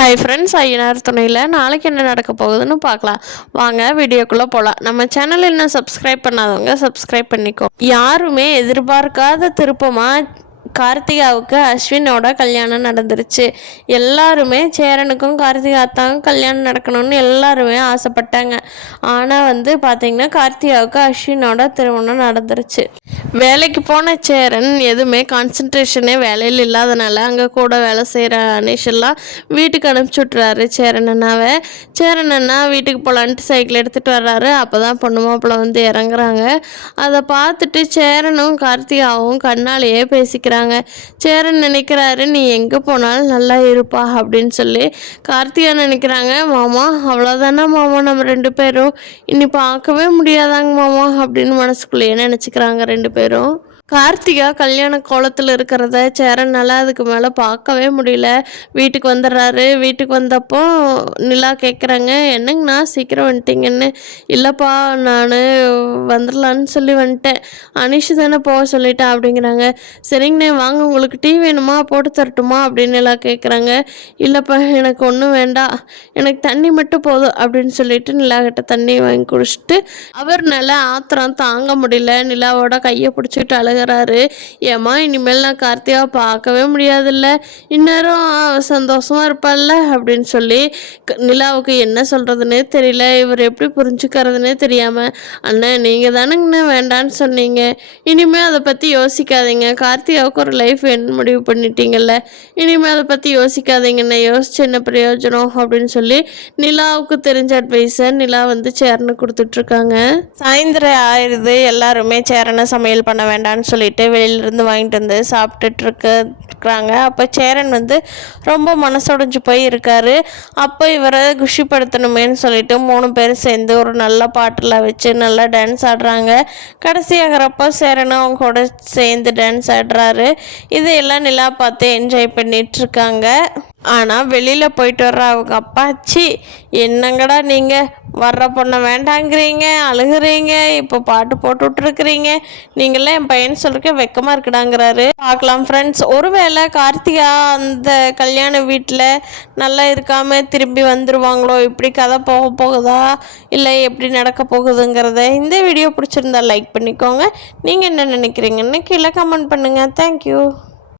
Hi friends, Ayyanar துணையில் நாளைக்கு என்ன நடக்க போகுதுன்னு பார்க்கலாம். வாங்க வீடியோக்குள்ளே போகலாம். நம்ம சேனல் இன்னும் சப்ஸ்கிரைப் பண்ணாதவங்க சப்ஸ்கிரைப் பண்ணிக்கோ. யாருமே எதிர்பார்க்காத திருப்பமாக கார்த்திகாவுக்கு அஸ்வினோட கல்யாணம் நடந்துருச்சு. எல்லாருமே சேரனுக்கும் கார்த்திகாத்தாவும் கல்யாணம் நடக்கணும்னு எல்லாருமே ஆசைப்பட்டாங்க. ஆனால் பார்த்திங்கன்னா கார்த்திகாவுக்கு அஸ்வினோட திருமணம் நடந்துருச்சு. வேலைக்கு போன சேரன் எதுவுமே கான்சன்ட்ரேஷனே வேலையில் இல்லாதனால அங்கே கூட வேலை செய்கிற அனீஷெல்லாம் வீட்டுக்கு அனுப்பிச்சி விட்றாரு சேரன் அண்ணாவை. சேரன் அண்ணா வீட்டுக்கு போகலான்ட்டு சைக்கிள் எடுத்துகிட்டு வர்றாரு. அப்போ தான் பொண்ணு மாப்பிள்ளை இறங்குறாங்க. அதை பார்த்துட்டு சேரனும் கார்த்திகாவும் கண்ணாலேயே பேசிக்கிறாங்க. சேரன் நினைக்கிறாரு, நீ எங்கே போனாலும் நல்லா இருப்பா அப்படின்னு சொல்லி. கார்த்திகா நினைக்கிறாங்க, மாமா அவ்வளோதானே மாமா, நம்ம 2 பேரும் இனி பார்க்கவே முடியாதாங்க மாமா அப்படின்னு மனசுக்குள்ளேயே நினச்சிக்கிறாங்க 2 பேரும். கார்த்திகா கல்யாண கோலத்தில் இருக்கிறத சேரனால் அதுக்கு மேலே பார்க்கவே முடியல. வீட்டுக்கு வந்துடுறாரு. வீட்டுக்கு வந்தப்போ நிலா கேட்குறாங்க, என்னங்கண்ணா சீக்கிரம் வந்துட்டிங்கன்னு. இல்லைப்பா, நான் வந்துடலான்னு சொல்லி வந்துட்டேன், அனிஷு தானே போக சொல்லிட்டேன் அப்படிங்கிறாங்க. சரிங்கண்ணே வாங்க, உங்களுக்கு டீ வேணுமா போட்டு தரட்டுமா அப்படின்னு நிலா கேட்குறாங்க. இல்லைப்பா, எனக்கு ஒன்றும் வேண்டாம், எனக்கு தண்ணி மட்டும் போதும் அப்படின்னு சொல்லிட்டு நிலாக்கிட்ட தண்ணி வாங்கி குடிச்சிட்டு அவர் நில ஆத்திரம் தாங்க முடியல. நிலாவோட கையை பிடிச்சிட்டு அழுகிறாரு. ஏம்மா, இனிமேல் நான் கார்த்திகா பார்க்கவே முடியாதுல்ல, இந்நேரம் சந்தோஷமா இருப்பாள்ல அப்படின்னு சொல்லி நிலாவுக்கு என்ன சொல்கிறதுனே தெரியல. இவர் எப்படி புரிஞ்சுக்கிறதுனே தெரியாமல், அண்ணன் நீங்கள் தானுங்கண்ணே வேண்டான்னு சொன்னீங்க, இனிமேல் அதை பற்றி யோசிக்காதீங்க, கார்த்திகாவுக்கு ஒரு லைஃப் வேணும்னு முடிவு பண்ணிட்டீங்கல்ல, இனிமேல் அதை பற்றி யோசிக்காதீங்கண்ணே, யோசிச்சு என்ன பிரயோஜனம் அப்படின்னு சொல்லி நிலாவுக்கு தெரிஞ்ச அட்வைஸை நிலா சேரனு கொடுத்துட்ருக்காங்க. சாயந்தரம் ஆயிடுது. எல்லாருமே சேரனை சமையல் பண்ண வேண்டான்னு சொல்லிட்டு வெளியிலேருந்து வாங்கிட்டு வந்து சாப்பிட்டுட்டு இருக்கிறாங்க. அப்போ சேரன் ரொம்ப மனசுடைஞ்சு போய் இருக்காரு. அப்போ இவரை குஷிப்படுத்தணுமேன்னு சொல்லிட்டு 3 பேர் சேர்ந்து ஒரு நல்ல பாட்டெல்லாம் வச்சு நல்லா டான்ஸ் ஆடுறாங்க. கடைசி ஆகிறப்போ சேரனும் அவங்க கூட சேர்ந்து டான்ஸ் ஆடுறாரு. இதையெல்லாம் நிலா பார்த்து என்ஜாய் பண்ணிகிட்ருக்காங்க. ஆனால் வெளியில் போயிட்டு வர்ற அவங்க அப்பாச்சி, என்னங்கடா நீங்கள் வர்ற பொண்ணை வேண்டாங்கிறீங்க, அழுகிறீங்க, இப்போ பாட்டு போட்டு விட்ருக்குறீங்க, நீங்களாம் என் பையன் சொல்லிருக்க வெக்கமாக இருக்குடாங்கிறாரு. பார்க்கலாம் ஃப்ரெண்ட்ஸ், ஒருவேளை கார்த்திகா அந்த கல்யாண வீட்டில் நல்லா இருக்காமல் திரும்பி வந்துடுவாங்களோ, இப்படி கதை போக போகுதா இல்லை எப்படி நடக்க போகுதுங்கிறத இந்த வீடியோ பிடிச்சிருந்தா லைக் பண்ணிக்கோங்க. நீங்கள் என்ன நினைக்கிறீங்கன்னு கீழே கமெண்ட் பண்ணுங்கள். தேங்க்யூ.